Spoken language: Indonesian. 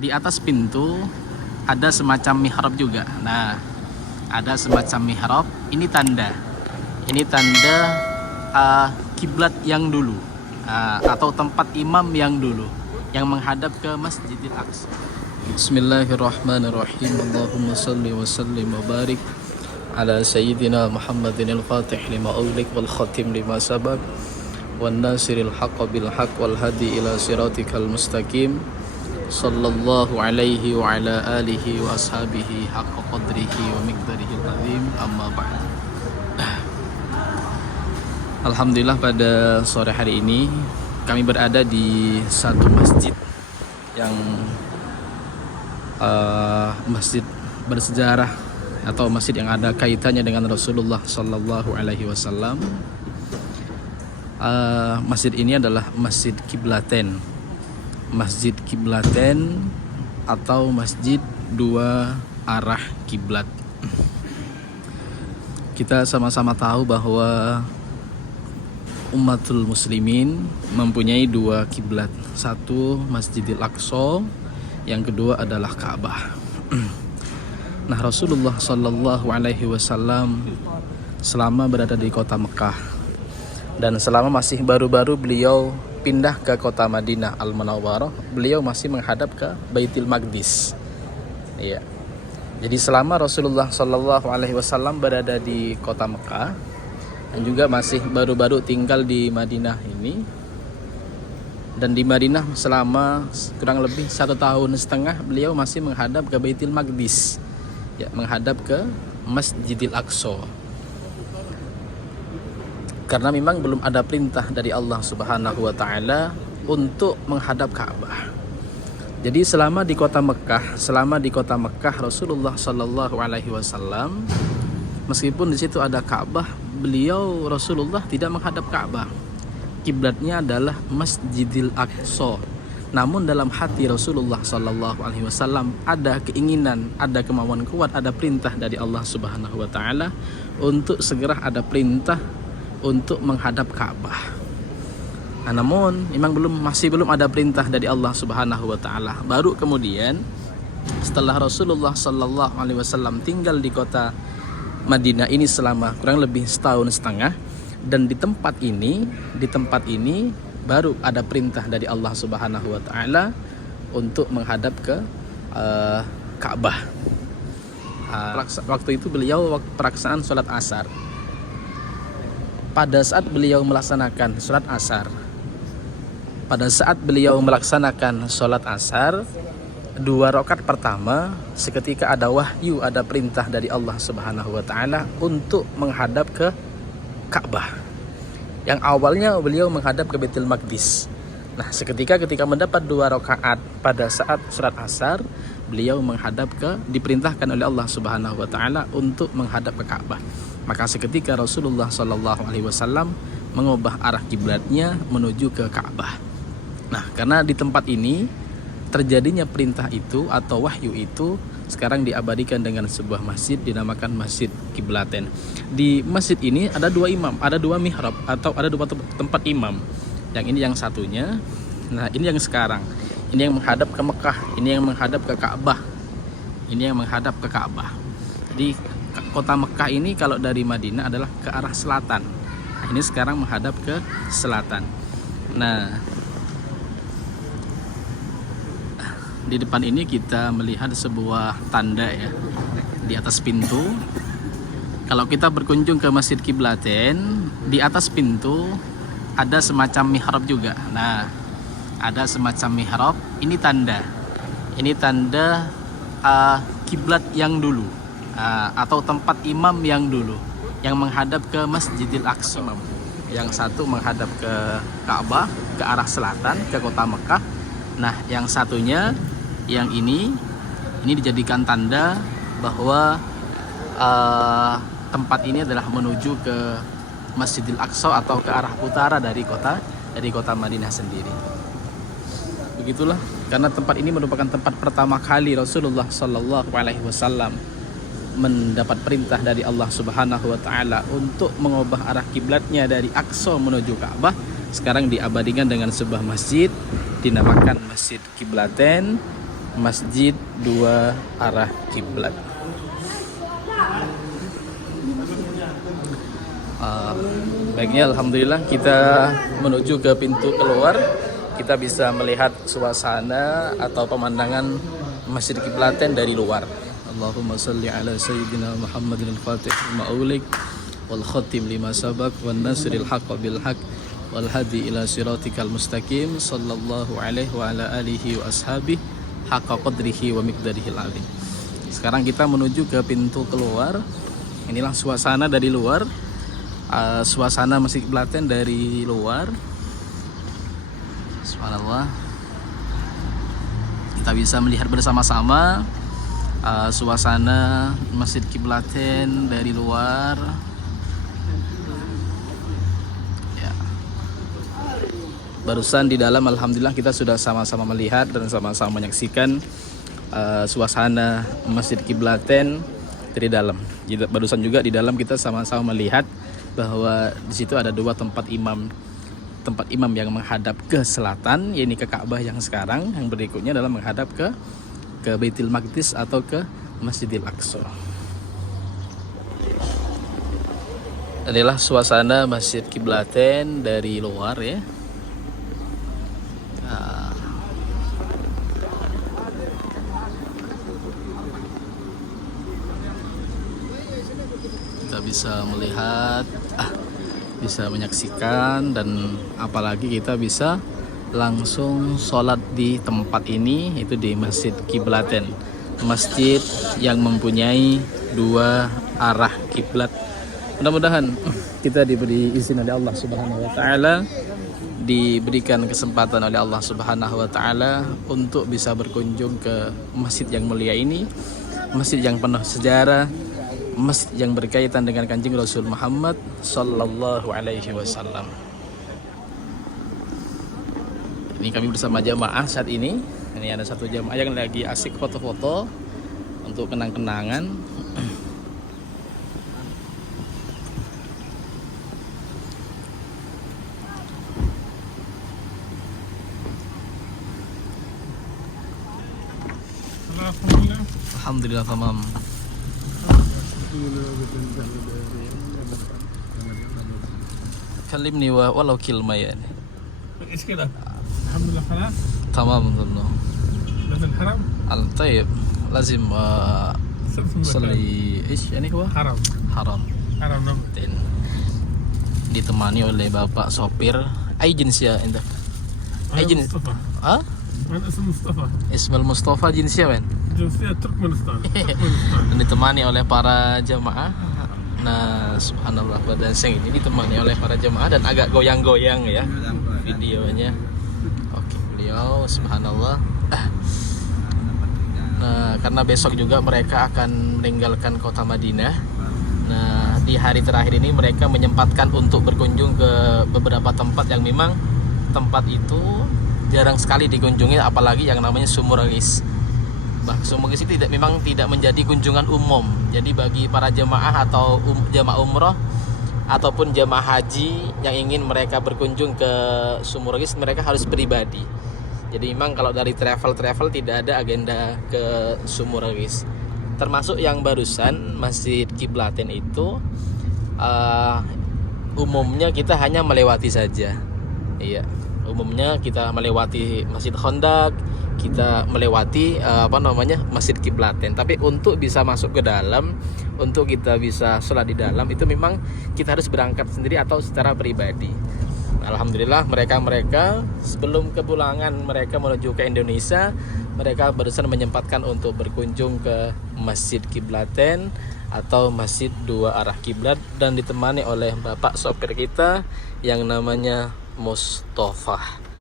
di atas pintu ada semacam mihrab juga. Nah, ada semacam mihrab. Ini tanda. Ini tanda kiblat yang dulu, atau tempat imam yang dulu, yang menghadap ke Masjidil Aqsa. Bismillahirrahmanirrahim. Allahumma salli wa sallim wa barik ala sayyidina Muhammadin al-Fatih lima ughliq wal khatim lima sabaq wan nasiril haqq bil haqq wal hadi ila siratikal mustaqim. Sallallahu alaihi wa ala alihi wa ashabihi haqqa qadrihi wa miqdarihi azim. Amma ba'd. Alhamdulillah, pada sore hari ini kami berada di satu masjid yang masjid bersejarah atau masjid yang ada kaitannya dengan Rasulullah Sallallahu Alaihi Wasallam. Masjid ini adalah Masjid Kiblaten. Masjid Kiblaten atau Masjid Dua Arah Kiblat. Kita sama-sama tahu bahwa umatul muslimin mempunyai dua kiblat. Satu Masjidil Aqsa, yang kedua adalah Ka'bah. Nah, Rasulullah Sallallahu Alaihi Wasallam selama berada di kota Mekah dan selama masih baru-baru beliau pindah ke kota Madinah Al-Munawwarah, beliau masih menghadap ke Baitul Maqdis. Iya. Jadi selama Rasulullah Sallallahu Alaihi Wasallam berada di kota Mekah dan juga masih baru-baru tinggal di Madinah ini, dan di Madinah selama kurang lebih 1,5 tahun, beliau masih menghadap ke Baitul Maqdis, ya, menghadap ke Masjidil Aqsa. Karena memang belum ada perintah dari Allah Subhanahu wa taala untuk menghadap Ka'bah. Jadi selama di kota Mekah, Rasulullah Sallallahu Alaihi Wasallam, meskipun di situ ada Ka'bah, beliau Rasulullah tidak menghadap Ka'bah. Kiblatnya adalah Masjidil Aqsa. Namun dalam hati Rasulullah Sallallahu Alaihi Wasallam ada keinginan, ada kemauan kuat, ada perintah dari Allah Subhanahu wa taala untuk segera ada perintah untuk menghadap Ka'bah. Nah, namun memang masih belum ada perintah dari Allah Subhanahu wa taala. Baru kemudian setelah Rasulullah Sallallahu Alaihi Wasallam tinggal di kota Madinah ini selama kurang lebih 1,5 tahun, dan di tempat ini baru ada perintah dari Allah Subhanahu wa taala untuk menghadap ke Ka'bah. Waktu itu beliau pelaksanaan sholat asar. Pada saat beliau melaksanakan sholat asar, 2 rakaat pertama, seketika ada wahyu, ada perintah dari Allah Subhanahu wa taala untuk menghadap ke Ka'bah. Yang awalnya beliau menghadap ke Baitul Maqdis. Nah, ketika mendapat 2 rakaat pada saat sholat asar, beliau diperintahkan oleh Allah Subhanahu wa taala untuk menghadap ke Ka'bah. Maka seketika Rasulullah Sallallahu Alaihi Wasallam mengubah arah kiblatnya menuju ke Ka'bah. Nah, karena di tempat ini terjadinya perintah itu atau wahyu itu sekarang diabadikan dengan sebuah masjid dinamakan Masjid Kiblaten. Di masjid ini ada 2 imam, ada 2 mihrab atau ada 2 tempat imam. Yang ini yang satunya. Nah, ini yang sekarang. Ini yang menghadap ke Mekah, ini yang menghadap ke Ka'bah. Ini yang menghadap ke Ka'bah. Jadi kota Mekah ini kalau dari Madinah adalah ke arah selatan. Nah, ini sekarang menghadap ke selatan. Nah, di depan ini kita melihat sebuah tanda, ya, di atas pintu. Kalau kita berkunjung ke Masjid Kiblaten, di atas pintu ada semacam mihrab juga. Nah, ada semacam mihrab. Ini tanda. Ini tanda kiblat yang dulu, atau tempat imam yang dulu, yang menghadap ke Masjidil Aqsa. Yang satu menghadap ke Ka'bah, ke arah selatan, ke kota Mekah. Nah, yang satunya, yang ini dijadikan tanda bahwa tempat ini adalah menuju ke Masjidil Aqsa atau ke arah utara dari kota Madinah sendiri. Begitulah, karena tempat ini merupakan tempat pertama kali Rasulullah Sallallahu Alaihi Wasallam mendapat perintah dari Allah Subhanahu wa taala untuk mengubah arah kiblatnya dari Aqsa menuju Ka'bah. Sekarang diabadikan dengan sebuah masjid dinamakan Masjid Kiblaten masjid dua arah kiblat. Baiknya alhamdulillah kita menuju ke pintu keluar. Kita bisa melihat suasana atau pemandangan Masjid Kiblaten dari luar. Allahumma salli ala sayyidina Muhammadin al-Fatih ma'ulik wal khatim lima sabak wan nasril haqq bil haqq wal hadi ila siratikal mustaqim sallallahu alaihi wa ala alihi wa ashabihi haqqa qadrihi wa miqdarihil alim. Sekarang kita menuju ke pintu keluar. Inilah suasana dari luar. Suasana Masjid Kiblaten dari luar. Subhanallah. Kita bisa melihat bersama-sama suasana Masjid Kiblaten dari luar. Ya. Barusan di dalam alhamdulillah kita sudah sama-sama melihat dan sama-sama menyaksikan suasana Masjid Kiblaten dari dalam. Barusan juga di dalam kita sama-sama melihat bahwa di situ ada dua tempat imam yang menghadap ke selatan, yaitu ke Ka'bah yang sekarang. Yang berikutnya adalah menghadap ke Baitul Maqdis atau ke Masjidil Aqsa. Inilah suasana Masjid Kiblaten dari luar ya. Kita bisa melihat, bisa menyaksikan, dan apalagi kita bisa langsung sholat di tempat ini, itu di Masjid Kiblaten, masjid yang mempunyai dua arah kiblat. Mudah-mudahan kita diberi izin oleh Allah Subhanahu wa taala, diberikan kesempatan oleh Allah Subhanahu wa taala untuk bisa berkunjung ke masjid yang mulia ini, masjid yang penuh sejarah, masjid yang berkaitan dengan Kanjeng Rasul Muhammad sallallahu alaihi wasallam. Ini kami bersama jamaah saat ini. Ini ada satu jamaah yang lagi asik foto-foto untuk kenang-kenangan. Alhamdulillah tamam. كلمني ولو كلمة يعني. ايش كذا؟ الحمد لله خلاص. تمام والله. في الحرم؟ طيب لازم صلي ايش يعني هو؟ حرم. حرم. حرم نبي. Ditemani oleh bapak sopir. Ay jinsya indak. Ay jins. مصطفى. ها؟ من اسم مصطفى. اسم المصطفى jinsya kan? جنسية تركمانستان. Dan ditemani oleh para jamaah. Nah, subhanallah, pada siang ini ditemani oleh para jemaah dan agak goyang-goyang ya videonya. Oke, beliau subhanallah. Nah, karena besok juga mereka akan meninggalkan kota Madinah. Nah, di hari terakhir ini mereka menyempatkan untuk berkunjung ke beberapa tempat yang memang tempat itu jarang sekali dikunjungi, apalagi yang namanya Sumur Ris. Sumur Ris itu memang tidak menjadi kunjungan umum. Jadi bagi para jemaah atau jemaah umroh ataupun jemaah haji yang ingin mereka berkunjung ke Sumur Ris, mereka harus pribadi. Jadi memang kalau dari travel tidak ada agenda ke Sumur Ris. Termasuk yang barusan Masjid Kiblaten itu umumnya kita hanya melewati saja. Iya, umumnya kita melewati Masjid Khandaq, kita melewati Masjid Kiblaten. Tapi untuk bisa masuk ke dalam, untuk kita bisa sholat di dalam, itu memang kita harus berangkat sendiri atau secara pribadi. Alhamdulillah mereka sebelum kepulangan mereka menuju ke Indonesia, mereka barusan menyempatkan untuk berkunjung ke Masjid Kiblaten atau masjid dua arah kiblat, dan ditemani oleh bapak sopir kita yang namanya Mustafa.